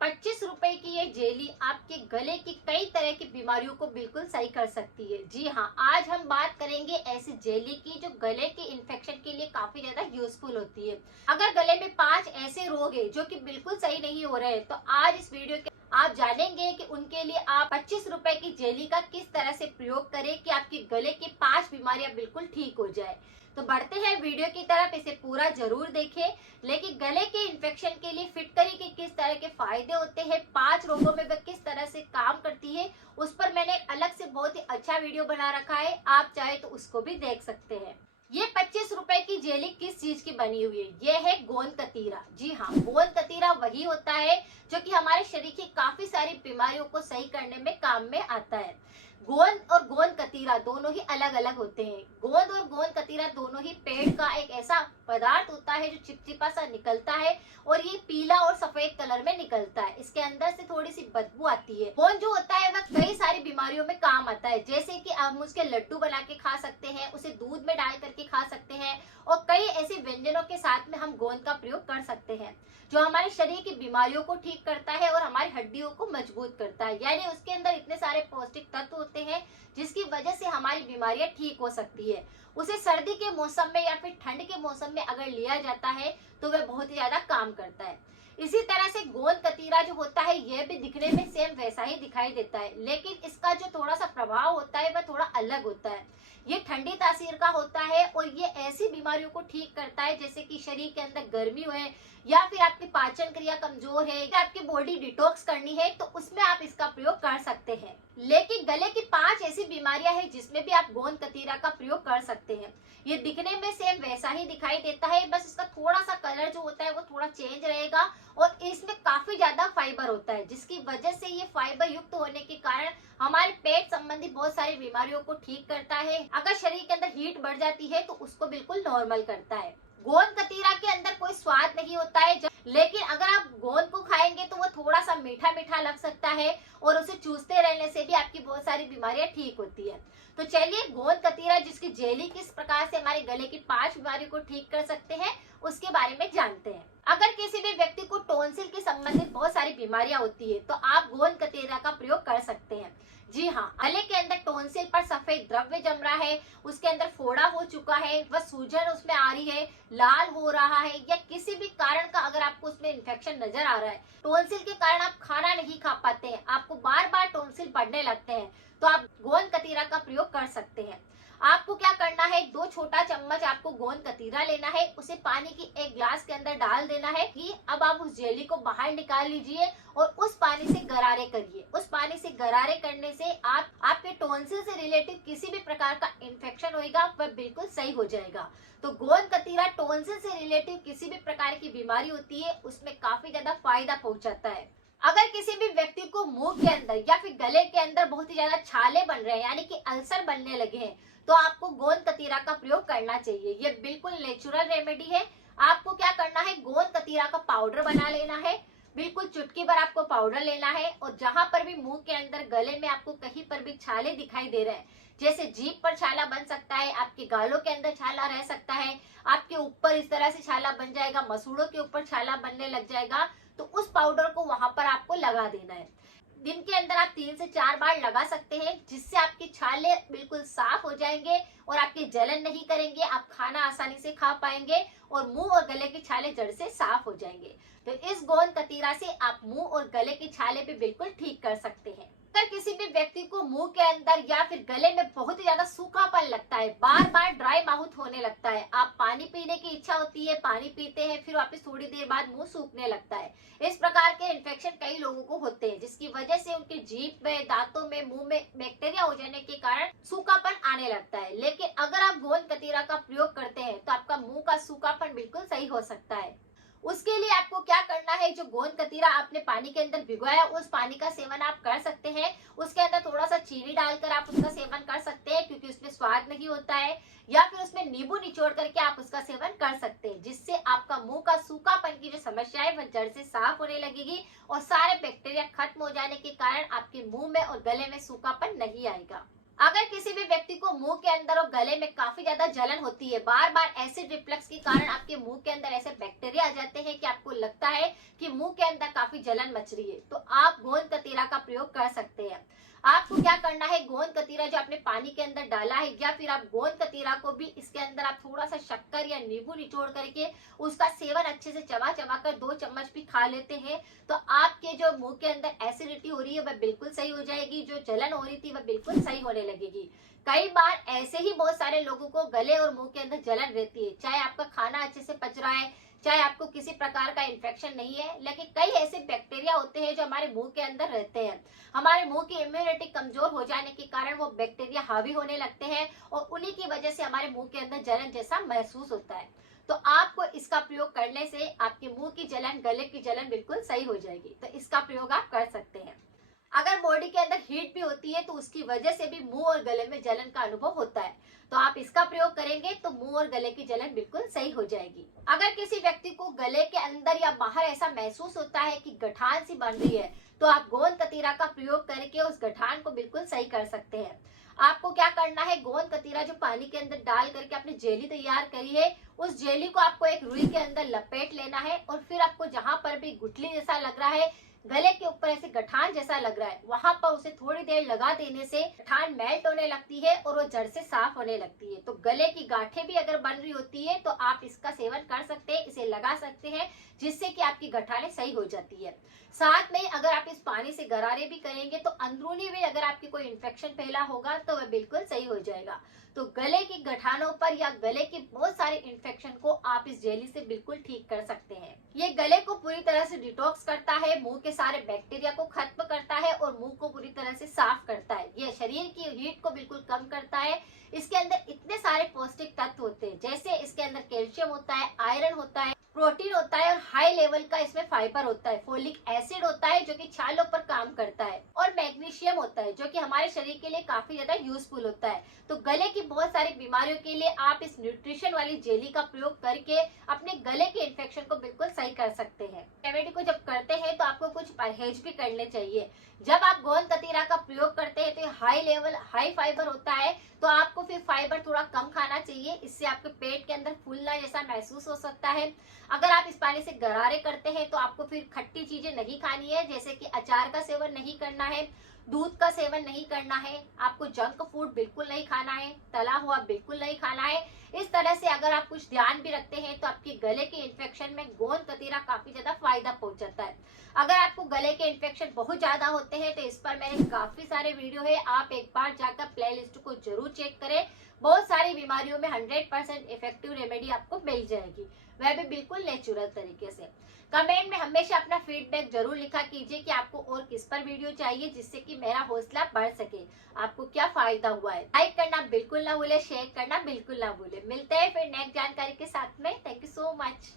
₹25 की ये जेली आपके गले की कई तरह की बीमारियों को बिल्कुल सही कर सकती है। जी हाँ, आज हम बात करेंगे ऐसी जेली की जो गले के इन्फेक्शन के लिए काफी ज्यादा यूजफुल होती है। अगर गले में 5 ऐसे रोग है जो कि बिल्कुल सही नहीं हो रहे हैं, तो आज इस वीडियो के आप जानेंगे कि उनके लिए आप ₹25 की जेली का किस तरह से प्रयोग करें कि आपके गले की 5 बीमारियां बिल्कुल ठीक हो जाए। तो बढ़ते हैं वीडियो की तरफ, इसे पूरा जरूर देखें। लेकिन गले के इन्फेक्शन के लिए फिटकरी के किस तरह के फायदे होते हैं, 5 रोगों में वह किस तरह से काम करती है, उस पर मैंने अलग से बहुत ही अच्छा वीडियो बना रखा है। आप चाहे तो उसको भी देख सकते हैं। ये ₹25 की जेली किस चीज की बनी हुई है? ये है गोंद कतीरा। जी हाँ, गोंद कतीरा वही होता है जो कि हमारे शरीर की काफी सारी बीमारियों को सही करने में काम में आता है। गोंद और गोंद कतीरा दोनों ही अलग अलग होते हैं। गोंद और गोंद कतीरा दोनों ही पेड़ का एक ऐसा पदार्थ होता है जो चिपचिपा सा निकलता है और ये पीला और सफेद कलर में निकलता है। इसके अंदर से थोड़ी सी बदबू आती है। गोंद जो होता है वह कई सारी बीमारियों में काम आता है, जैसे कि आप उसके लड्डू बना के खा सकते हैं, उसे दूध में डाल करके खा सकते हैं और कई ऐसे व्यंजनों के साथ में हम गोंद का प्रयोग कर सकते हैं जो हमारे शरीर की बीमारियों को ठीक करता है और हमारी हड्डियों को मजबूत करता है। यानी उसके अंदर इतने सारे पौष्टिक तत्व होते हैं जिसकी वजह से हमारी बीमारियां ठीक हो सकती है। उसे सर्दी के मौसम में या फिर ठंड के मौसम में अगर लिया जाता है तो वह बहुत ही ज्यादा काम करता है। इसी तरह से गोंद कतीरा जो होता है यह भी दिखने में सेम वैसा ही दिखाई देता है, लेकिन इसका जो थोड़ा सा प्रभाव होता है वह थोड़ा अलग होता है। ये ठंडी तासीर का होता है और ये ऐसी बीमारियों को ठीक करता है जैसे कि शरीर के अंदर गर्मी है या फिर आपकी पाचन क्रिया कमजोर है या आपकी बॉडी डिटॉक्स करनी है, तो उसमें आप इसका प्रयोग कर सकते हैं। लेकिन गले की 5 ऐसी बीमारियां हैं जिसमें भी आप गोंद कतीरा का प्रयोग कर सकते हैं। ये दिखने में सेम वैसा ही दिखाई देता है, बस इसका थोड़ा सा कलर जो होता है वो थोड़ा चेंज रहेगा और इसमें काफी ज्यादा फाइबर होता है, जिसकी वजह से ये फाइबर युक्त होने के कारण हमारे पेट संबंधी बहुत सारी बीमारियों को ठीक करता है। अगर शरीर के अंदर हीट बढ़ जाती है तो उसको बिल्कुल नॉर्मल करता है। गोंद कतीरा के अंदर कोई स्वाद नहीं होता है, लेकिन अगर आप गोंद को खाएंगे तो वो थोड़ा सा मीठा मीठा लग सकता है और उसे चूसते रहने से भी आपकी बहुत सारी बीमारियां ठीक होती है। तो चलिए, गोंद कतीरा जिसकी जेली किस प्रकार से हमारे गले की 5 बीमारियों को ठीक कर सकते हैं उसके बारे में जानते हैं। अगर किसी भी व्यक्ति को टॉन्सिल के संबंधित बहुत सारी बीमारियां होती है तो आप गोंद कतीरा का प्रयोग कर सकते हैं। जी हाँ, गले के अंदर टॉन्सिल पर सफेद द्रव्य जम रहा है, उसके अंदर फोड़ा हो चुका है, वह सूजन उसमें आ रही है, लाल हो रहा है या किसी भी कारण का अगर आपको उसमें इन्फेक्शन नजर आ रहा है, टॉन्सिल के कारण आप खाना नहीं खा पाते हैं, आपको बार बार टॉन्सिल बढ़ने लगते हैं, तो आप गोंद कतीरा का प्रयोग कर सकते हैं। आपको क्या करना है, 2 छोटा चम्मच आपको गोंद कतीरा लेना है, उसे पानी की 1 ग्लास के अंदर डाल देना है कि अब आप उस जेली को बाहर निकाल लीजिए और उस पानी से गरारे करिए। उस पानी से गरारे करने से आपके टॉन्सिल से रिलेटेड किसी भी प्रकार का इन्फेक्शन होगा वह बिल्कुल सही हो जाएगा। तो गोंद कतीरा टॉन्सिल से रिलेटेड किसी भी प्रकार की बीमारी होती है उसमें काफी ज्यादा फायदा पहुंचाता है। अगर किसी भी व्यक्ति को मुंह के अंदर या फिर गले के अंदर बहुत ही ज्यादा छाले बन रहे हैं यानी कि अल्सर बनने लगे हैं, तो आपको गोंद कतीरा का प्रयोग करना चाहिए। ये बिल्कुल नेचुरल रेमेडी है। आपको क्या करना है, गोंद कतीरा का पाउडर बना लेना है, बिल्कुल चुटकी भर आपको पाउडर लेना है और जहां पर भी मुंह के अंदर गले में आपको कहीं पर भी छाले दिखाई दे रहे हैं, जैसे जीभ पर छाला बन सकता है, आपके गालों के अंदर छाला रह सकता है, आपके ऊपर इस तरह से छाला बन जाएगा, मसूड़ों के ऊपर छाला बनने लग जाएगा, तो उस पाउडर को वहां पर आपको लगा देना है। दिन के अंदर आप 3 से 4 बार लगा सकते हैं, जिससे आपके छाले बिल्कुल साफ हो जाएंगे और आपके जलन नहीं करेंगे, आप खाना आसानी से खा पाएंगे और मुंह और गले के छाले जड़ से साफ हो जाएंगे। तो इस गोंद कतीरा से आप मुंह और गले के छाले भी बिल्कुल ठीक कर सकते हैं। अगर किसी भी व्यक्ति को मुंह के अंदर या फिर गले में बहुत ही ज्यादा सूखापन लगता है, बार बार ड्राई माउथ होने लगता है, आप पानी पीने की इच्छा होती है, पानी पीते हैं फिर वापस थोड़ी देर बाद मुंह सूखने लगता है, इस प्रकार के इन्फेक्शन कई लोगों को होते हैं, जिसकी वजह से उनकी जीभ में, दांतों में, मुंह में बैक्टीरिया हो जाने के कारण सूखापन आने लगता है। लेकिन अगर आप गोंद कतीरा का प्रयोग करते हैं तो आपका मुंह का सूखापन बिल्कुल सही हो सकता है। उसके लिए आपको क्या करना है, जो गोंद कतीरा आपने पानी के अंदर भिगोया उस पानी का सेवन आप कर सकते हैं। उसके अंदर थोड़ा सा चीनी डालकर आप उसका सेवन कर सकते हैं क्योंकि उसमें स्वाद नहीं होता है, या फिर उसमें नींबू निचोड़ करके आप उसका सेवन कर सकते हैं, जिससे आपका मुंह का सूखापन की जो समस्या है वह जड़ से साफ होने लगेगी और सारे बैक्टीरिया खत्म हो जाने के कारण आपके मुंह में और गले में सूखापन नहीं आएगा। अगर किसी भी व्यक्ति को मुंह के अंदर और गले में काफी ज्यादा जलन होती है, बार बार एसिड रिफ्लक्स के कारण आपके मुंह के अंदर ऐसे बैक्टीरिया आ जाते हैं कि आपको लगता है कि मुंह के अंदर काफी जलन मच रही है, तो आप गोंद कतीरा का प्रयोग कर सकते हैं। आपको क्या करना है, गोंद कतीरा जो आपने पानी के अंदर डाला है, या फिर आप गोंद कतीरा को भी इसके अंदर आप थोड़ा सा शक्कर या नींबू निचोड़ करके उसका सेवन अच्छे से चबा चबा कर 2 चम्मच भी खा लेते हैं, तो आपके जो मुंह के अंदर एसिडिटी हो रही है वह बिल्कुल सही हो जाएगी, जो जलन हो रही थी वह बिल्कुल सही होने लगेगी। कई बार ऐसे ही बहुत सारे लोगों को गले और मुंह के अंदर जलन रहती है, चाहे आपका खाना अच्छे से पच रहा है, चाहे आपको किसी प्रकार का इन्फेक्शन नहीं है, लेकिन कई ऐसे बैक्टीरिया होते हैं जो हमारे मुंह के अंदर रहते हैं। हमारे मुंह की इम्यूनिटी कमजोर हो जाने के कारण वो बैक्टीरिया हावी होने लगते हैं और उन्हीं की वजह से हमारे मुंह के अंदर जलन जैसा महसूस होता है। तो आपको इसका प्रयोग करने से आपके मुंह की जलन, गले की जलन बिल्कुल सही हो जाएगी, तो इसका प्रयोग आप कर सकते हैं। अगर बॉडी के अंदर हीट भी होती है तो उसकी वजह से भी मुंह और गले में जलन का अनुभव होता है, तो आप इसका प्रयोग करेंगे तो मुंह और गले की जलन बिल्कुल सही हो जाएगी। अगर किसी व्यक्ति को गले के अंदर या बाहर ऐसा महसूस होता है कि गठान सी बन रही है, तो आप गोंद कतीरा का प्रयोग करके उस गठान को बिल्कुल सही कर सकते हैं। आपको क्या करना है, गोंद कतीरा जो पानी के अंदर डाल करके आपने जेली तैयार करी है, उस जेली को आपको एक रुई के अंदर लपेट लेना है और फिर आपको जहां पर भी गुठली जैसा लग रहा है, गले के ऊपर ऐसे गठान जैसा लग रहा है, वहां पर उसे थोड़ी देर लगा देने से गठान मेल्ट होने लगती है और वो जड़ से साफ होने लगती है। तो गले की गांठें भी अगर बन रही होती है तो आप इसका सेवन कर सकते हैं, इसे लगा सकते हैं, जिससे कि आपकी गठाने सही हो जाती है। साथ में अगर आप इस पानी से गरारे भी करेंगे तो अंदरूनी भी अगर आपकी कोई इन्फेक्शन फैला होगा तो वह बिल्कुल सही हो जाएगा। तो गले की गठानों पर या गले के बहुत सारे इन्फेक्शन को आप इस जेली से बिल्कुल ठीक कर सकते हैं। ये गले को पूरी तरह से डिटॉक्स करता है, मुंह के सारे बैक्टीरिया को खत्म करता है और मुंह को पूरी तरह से साफ करता है। ये शरीर की हीट को बिल्कुल कम करता है। इसके अंदर इतने सारे पौष्टिक तत्व होते हैं, जैसे इसके अंदर कैल्शियम होता है, आयरन होता है, प्रोटीन होता है और हाई लेवल का इसमें फाइबर होता है, फोलिक एसिड होता है जो कि छालों पर काम करता है, और मैग्नीशियम होता है जो कि हमारे शरीर के लिए काफी ज्यादा यूजफुल होता है। तो गले की बहुत सारी बीमारियों के लिए आप इस न्यूट्रिशन वाली जेली का प्रयोग करके अपने गले के इन्फेक्शन को बिल्कुल सही कर सकते हैं। रेमेडी को जब करते हैं तो आपको कुछ परहेज भी करने चाहिए। जब आप गोंद कतीरा का प्रयोग करते हैं तो हाई लेवल हाई फाइबर होता है, तो आपको फिर फाइबर थोड़ा कम खाना चाहिए, इससे आपके पेट के अंदर फूलना जैसा महसूस हो सकता है। अगर आप इस पानी से गरारे करते हैं तो आपको फिर खट्टी चीजें नहीं खानी है, जैसे कि अचार का सेवन नहीं करना है, दूध का सेवन नहीं करना है, आपको जंक फूड बिल्कुल नहीं खाना है, तला हुआ बिल्कुल नहीं खाना है। इस तरह से अगर आप कुछ ध्यान भी रखते हैं तो आपके गले के इन्फेक्शन में गोंद कतीरा काफी ज्यादा फायदा पहुंचाता है। अगर आपको गले के इन्फेक्शन बहुत ज्यादा होते हैं तो इस पर मेरे काफी सारे वीडियो है, आप एक बार जाकर प्ले लिस्ट को जरूर चेक करें। बहुत सारी बीमारियों में 100% इफेक्टिव रेमेडी आपको मिल जाएगी, वह भी बिल्कुल नेचुरल तरीके से। कमेंट में हमेशा अपना फीडबैक जरूर लिखा कीजिए कि आपको और किस पर वीडियो चाहिए, जिससे कि मेरा हौसला बढ़ सके। आपको क्या फायदा हुआ है, लाइक करना बिल्कुल ना भूले, शेयर करना बिल्कुल ना भूले। मिलते हैं फिर नेक्स्ट जानकारी के साथ में। Thank you so much.